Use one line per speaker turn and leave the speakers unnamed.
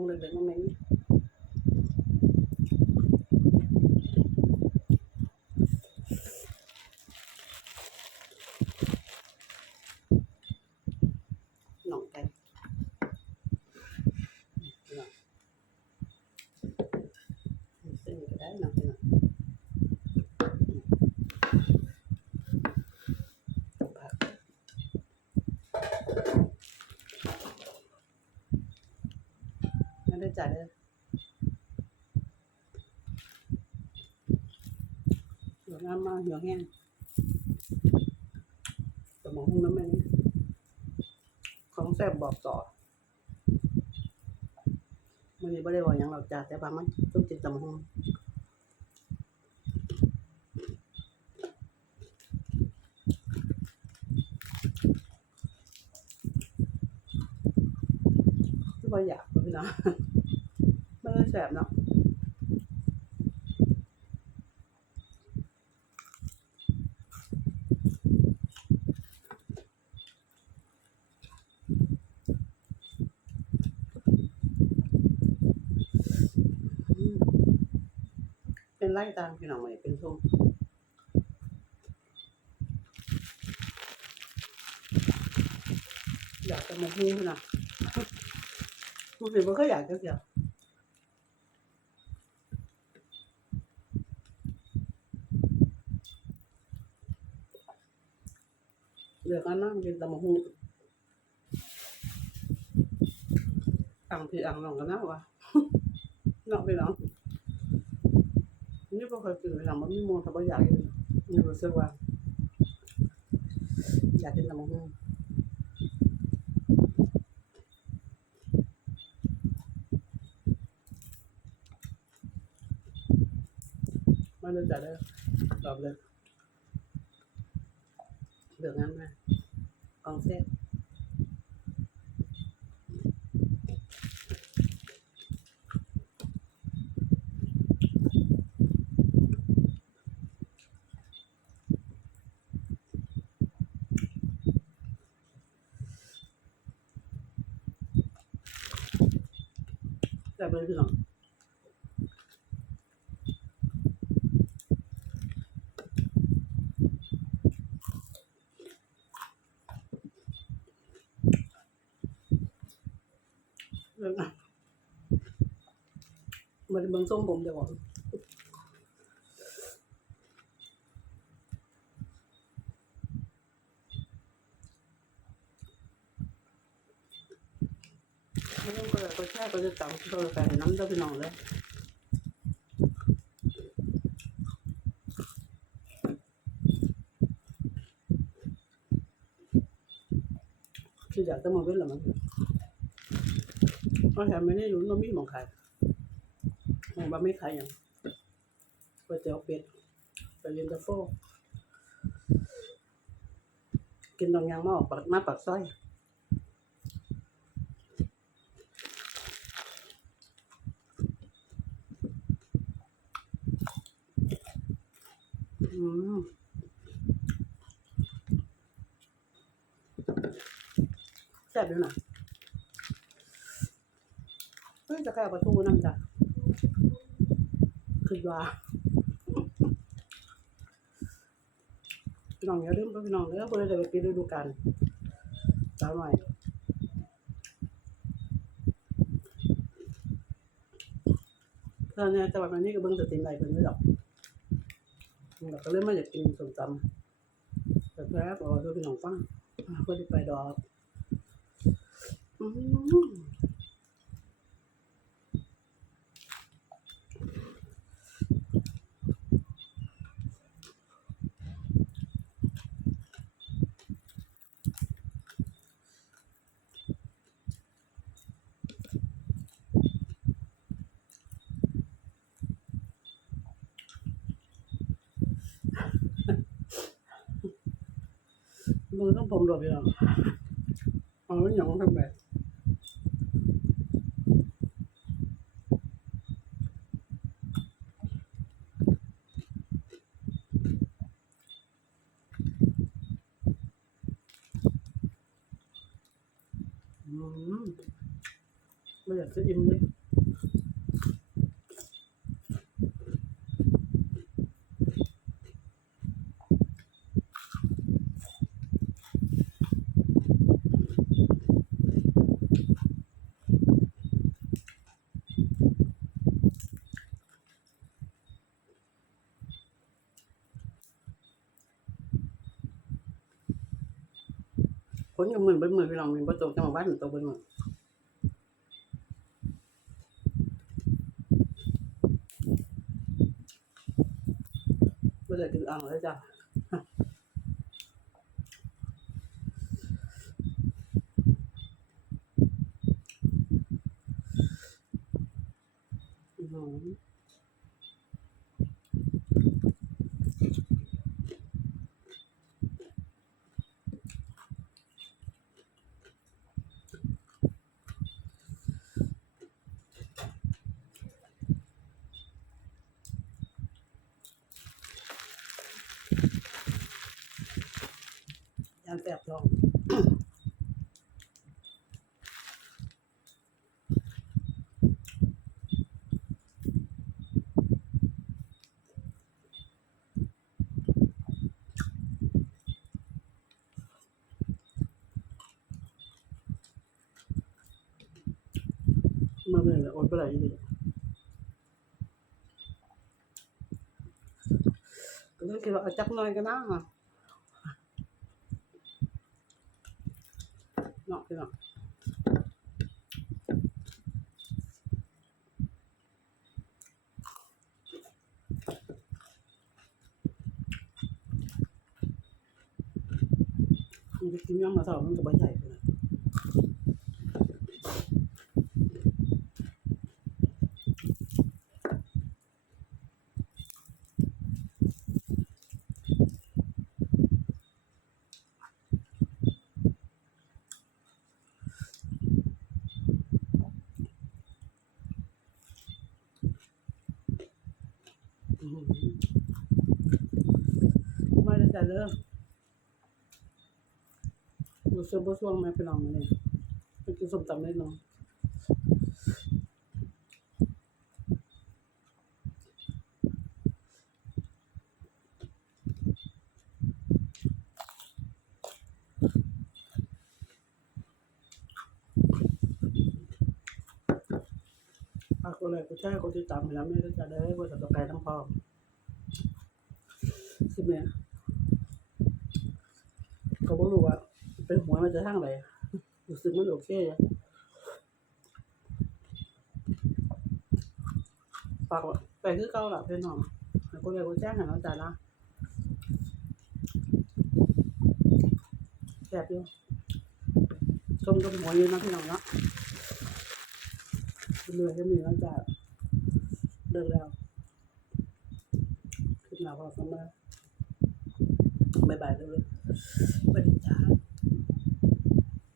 งเด็กๆน้องแม่นี่น้องไก่นี่เนาะเส้นก็ได้เนาะพี่น้องผัก ไม่ได้จัดเลยเหี่ยวน้ำมาเหี่ยวแห้งสมองหุ้งน้ำแม่นี่ของแซ่บบอกต่อมันนี้ไม่ได้ว่าอย่างเราจัดแต่ว่ามันต้องจิตสมองหุ้งอยากพี่น้อง สบเนาะเป็นไล่ตามพี่น้องเลยเป็นส้มอยากจะมาพูดนะพูดถึงมันก็อยากจะเกี่ยว เดี๋ยวก็นั่งกินตะมะฮุงอ่างพี่อ่างน้องกันนะวะน้องพี่น้องนี่พอเคยกินไปหลังมันไม่มองทำไมอยากกินนี่รู้สึกว่าอยากกินตะมะฮุงมาเลยจัดเลยตอบเลย เดือดงั้นนะกองเส้นแบบเลยพี่น้องเรื่องอะ มันเบิ่งส้มผมเดี๋ยวก่อนไม่ต้องก็ก็แช่ก็จะจับก็ใส่น้ำเด้อพี่น้องเลยคืออยากจะมาเว้นละมันเพราะแถมไม่ได้รู้ว่ามีมองขายหมอง บ้าไม่ขายอย่างก๋วยเตี๋ยวเป็ดไปเรียนตะโฟกินตรงยางมาออกปากมาปากซอยอืมแซ่บด้วยนะเฮ้ยจะแก้ประตูนั่นจ้ะ คือว่าพี่น้องอย่าลืมพี่น้องเด้อบ่ได้ไปปิดฤดูกาลสาวหน่อยเพื่อนนี่ยแต่วันนี้ก็เบิ่งสตรีมไลฟ์เพิ่นไม่ดอกเราก็เลยมมาอยากกินส้มตำแต่แพ้บอกว่าพี่น้องฟังอะบ่ได้ไปดอกอืม มึงต้องผมหลบอยู่หรอเอาแล้วหยองทำไงอืมไม่อยากจะอิ่มเลย คนกับมือเป็นมือพี่น้องมีประตูจังหวะบ้านตัวเป็นมือไม่ได้กินอ่างแล้วจ้ะ อือหือยัน แสบท้องมาเลยอดไปไหนดิก็เลยคิดว่าเอาจักหน่อยก็น่า เนาะพี่เนะมันจะกินย่างมาสอบมันก็บ่ใหญ่เลยอื้อหือไม่ได้ใจ เด้อบุษบุษวงแม่ไปลองมาเนี่ยไปกินส้มตำได้เนาะฝากกดไลค์กดแชร์กดติดตามให้แล้วแม่ก็จะได้บริษัทต่อไปทั้งพร้อมสิแม่ก็บ่รู้ว่า เป็นหัวมันจะทางไหนรู้สึกมันโอเคอะฝากไปคือเก่าละเพื่อนน้องให้กดไลค์กดแชร์ให้น้องจ้ายละแซ่บอยู่ชมกับหัวอยู่นะพี่น้องเนาะเหนื่อยก็มีน้องจ้ายเลิกแล้วขึ้นมาพอสมมาบ๊ายบายเลยสวัสดีจ้า